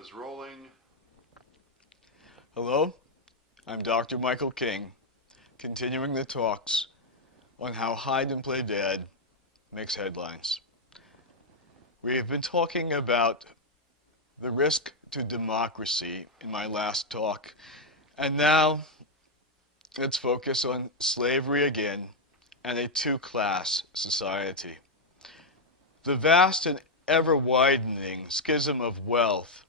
is rolling. Hello, I'm Dr. Michael King, continuing the talks on how hide and play dead makes headlines. We have been talking about the risk to democracy in my last talk, and now let's focus on slavery again and a two-class society. The vast and ever-widening schism of wealth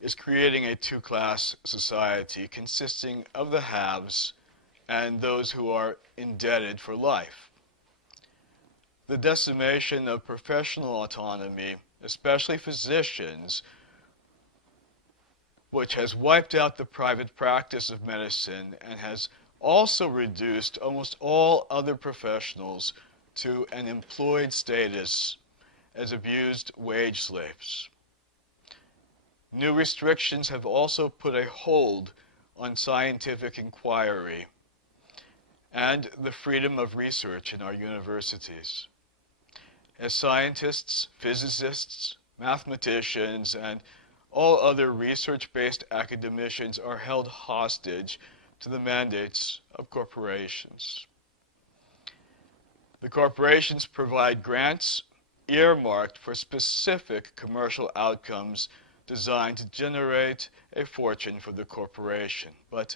is creating a two-class society consisting of the haves and those who are indebted for life. The decimation of professional autonomy, especially physicians, which has wiped out the private practice of medicine and has also reduced almost all other professionals to an employed status as abused wage slaves. New restrictions have also put a hold on scientific inquiry and the freedom of research in our universities. As scientists, physicists, mathematicians, and all other research-based academicians are held hostage to the mandates of corporations. The corporations provide grants earmarked for specific commercial outcomes designed to generate a fortune for the corporation. But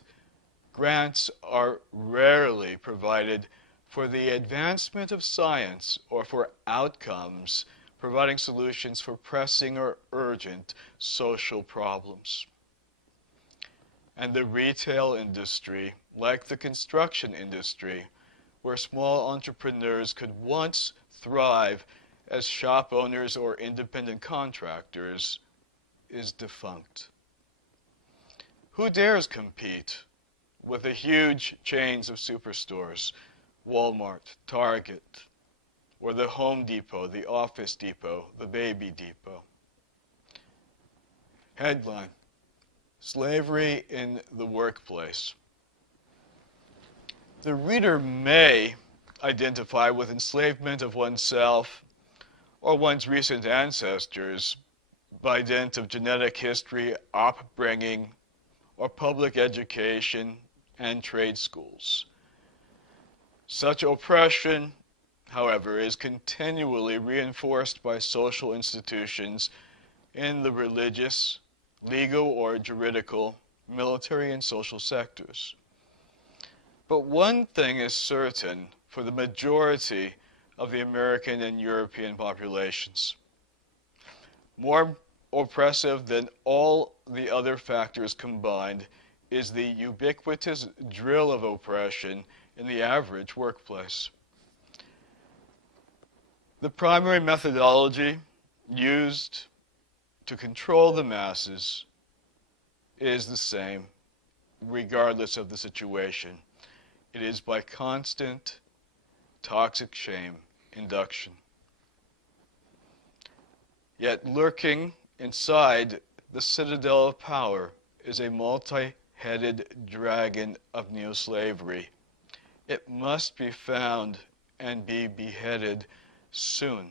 grants are rarely provided for the advancement of science or for outcomes providing solutions for pressing or urgent social problems. And the retail industry, like the construction industry, where small entrepreneurs could once thrive as shop owners or independent contractors, is defunct. Who dares compete with the huge chains of superstores, Walmart, Target, or the Home Depot, the Office Depot, the Baby Depot? Headline: Slavery in the Workplace. The reader may identify with enslavement of oneself or one's recent ancestors by dint of genetic history, upbringing, or public education and trade schools. Such oppression, however, is continually reinforced by social institutions in the religious, legal or juridical, military and social sectors. But one thing is certain for the majority of the American and European populations. More oppressive than all the other factors combined is the ubiquitous drill of oppression in the average workplace. The primary methodology used to control the masses is the same, regardless of the situation. It is by constant, toxic shame, induction. Yet lurking inside the citadel of power is a multi-headed dragon of neo-slavery. It must be found and be beheaded soon,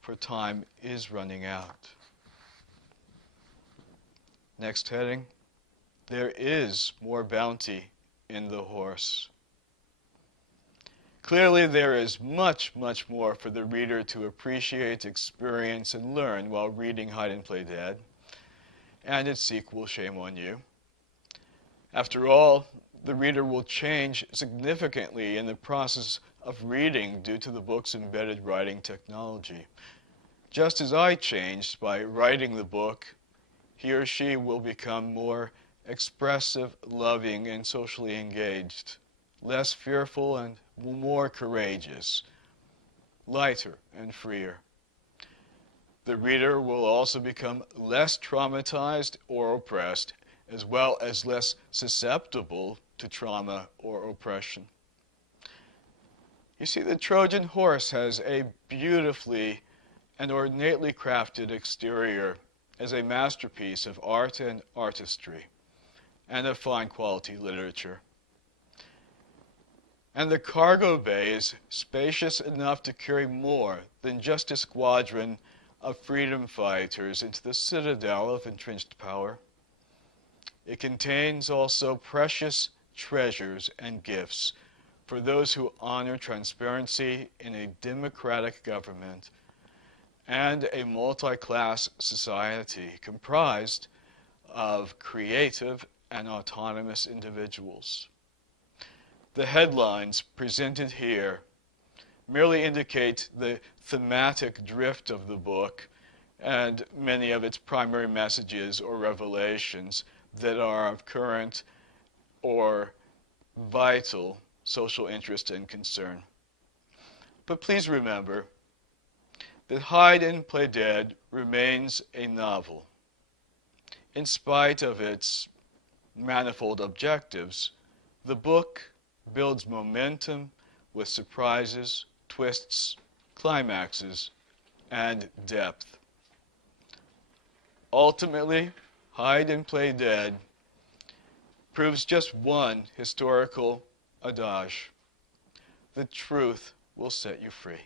for time is running out. Next heading: There is more bounty in the horse. Clearly, there is much, much more for the reader to appreciate, experience, and learn while reading Hide and Play Dead, and its sequel, Shame on You. After all, the reader will change significantly in the process of reading due to the book's embedded writing technology. Just as I changed by writing the book, he or she will become more expressive, loving, and socially engaged, less fearful and more courageous, lighter and freer. The reader will also become less traumatized or oppressed, as well as less susceptible to trauma or oppression. You see, the Trojan horse has a beautifully and ornately crafted exterior as a masterpiece of art and artistry, and of fine quality literature. And the cargo bay is spacious enough to carry more than just a squadron of freedom fighters into the citadel of entrenched power. It contains also precious treasures and gifts for those who honor transparency in a democratic government and a multi-class society comprised of creative and autonomous individuals. The headlines presented here merely indicate the thematic drift of the book and many of its primary messages or revelations that are of current or vital social interest and concern. But please remember that Hide and Play Dead remains a novel. In spite of its manifold objectives, the book builds momentum with surprises, twists, climaxes, and depth. Ultimately, Hide and Play Dead proves just one historical adage: the truth will set you free.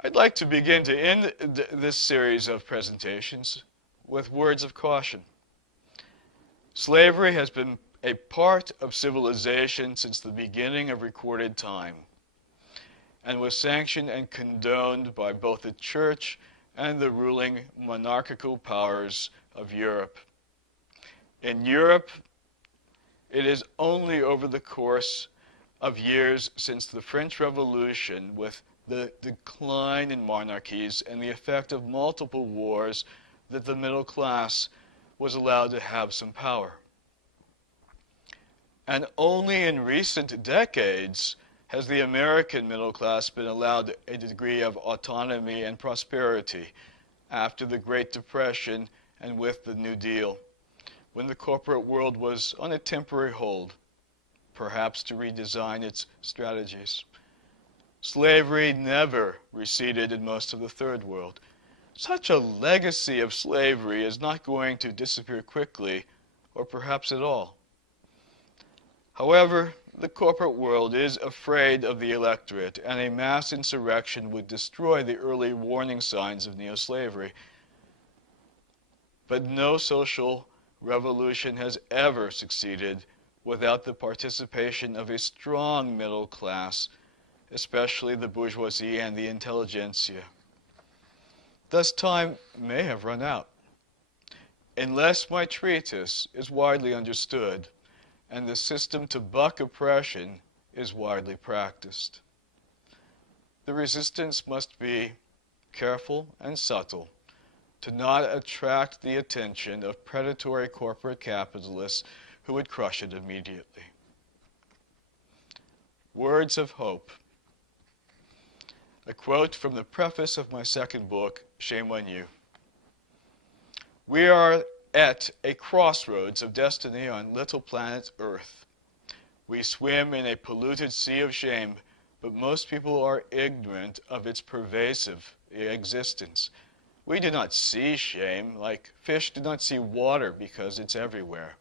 I'd like to begin to end this series of presentations with words of caution. Slavery has been a part of civilization since the beginning of recorded time, and was sanctioned and condoned by both the church and the ruling monarchical powers of Europe. In Europe, it is only over the course of years since the French Revolution, with the decline in monarchies and the effect of multiple wars, that the middle class was allowed to have some power. And only in recent decades has the American middle class been allowed a degree of autonomy and prosperity after the Great Depression and with the New Deal, when the corporate world was on a temporary hold, perhaps to redesign its strategies. Slavery never receded in most of the Third World. Such a legacy of slavery is not going to disappear quickly, or perhaps at all. However, the corporate world is afraid of the electorate, and a mass insurrection would destroy the early warning signs of neo-slavery. But no social revolution has ever succeeded without the participation of a strong middle class, especially the bourgeoisie and the intelligentsia. Thus time may have run out, unless my treatise is widely understood and the system to buck oppression is widely practiced. The resistance must be careful and subtle to not attract the attention of predatory corporate capitalists who would crush it immediately. Words of hope. A quote from the preface of my second book, Shame on You. We are at a crossroads of destiny on little planet Earth. We swim in a polluted sea of shame, but most people are ignorant of its pervasive existence. We do not see shame, like fish do not see water because it's everywhere,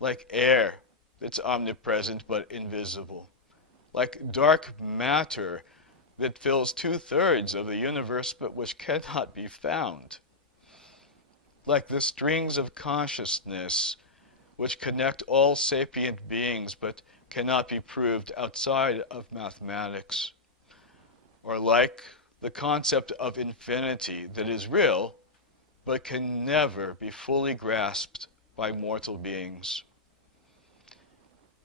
like air that's omnipresent but invisible, like dark matter that fills 2/3 of the universe but which cannot be found, like the strings of consciousness which connect all sapient beings but cannot be proved outside of mathematics, or like the concept of infinity that is real but can never be fully grasped by mortal beings.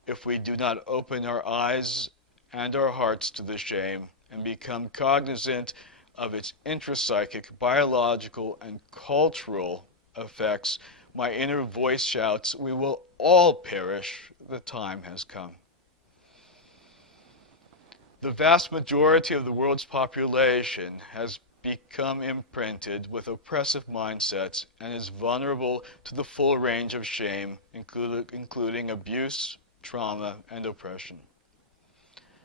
If we do not open our eyes and our hearts to the shame and become cognizant of its intrapsychic, biological, and cultural effects, my inner voice shouts, we will all perish. The time has come. The vast majority of the world's population has become imprinted with oppressive mindsets and is vulnerable to the full range of shame, including abuse, trauma, and oppression.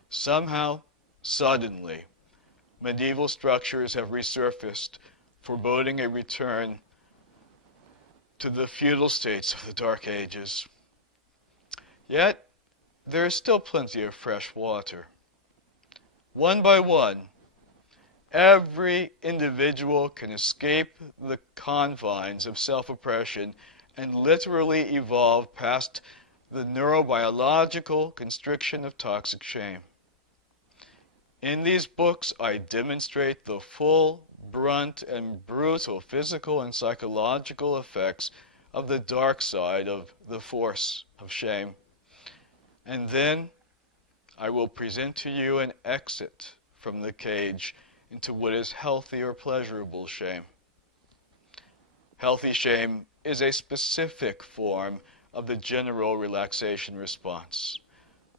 Somehow, suddenly, medieval structures have resurfaced, foreboding a return to the feudal states of the Dark Ages. Yet, there is still plenty of fresh water. One by one, Every individual can escape the confines of self-oppression and literally evolve past the neurobiological constriction of toxic shame. In these books, I demonstrate the full, brunt, and brutal physical and psychological effects of the dark side of the force of shame. And then I will present to you an exit from the cage into what is healthy or pleasurable shame. Healthy shame is a specific form of the general relaxation response.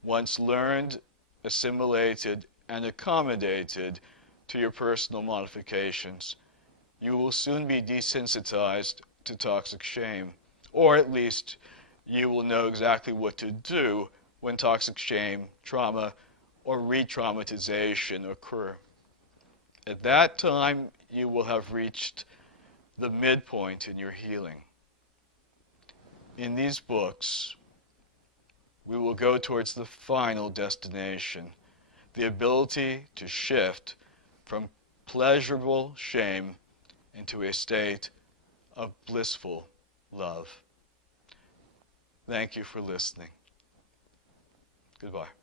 Once learned, assimilated, and accommodated to your personal modifications, you will soon be desensitized to toxic shame, or at least you will know exactly what to do when toxic shame, trauma, or re-traumatization occur. At that time, you will have reached the midpoint in your healing. In these books, we will go towards the final destination, the ability to shift from pleasurable shame into a state of blissful love. Thank you for listening. Goodbye.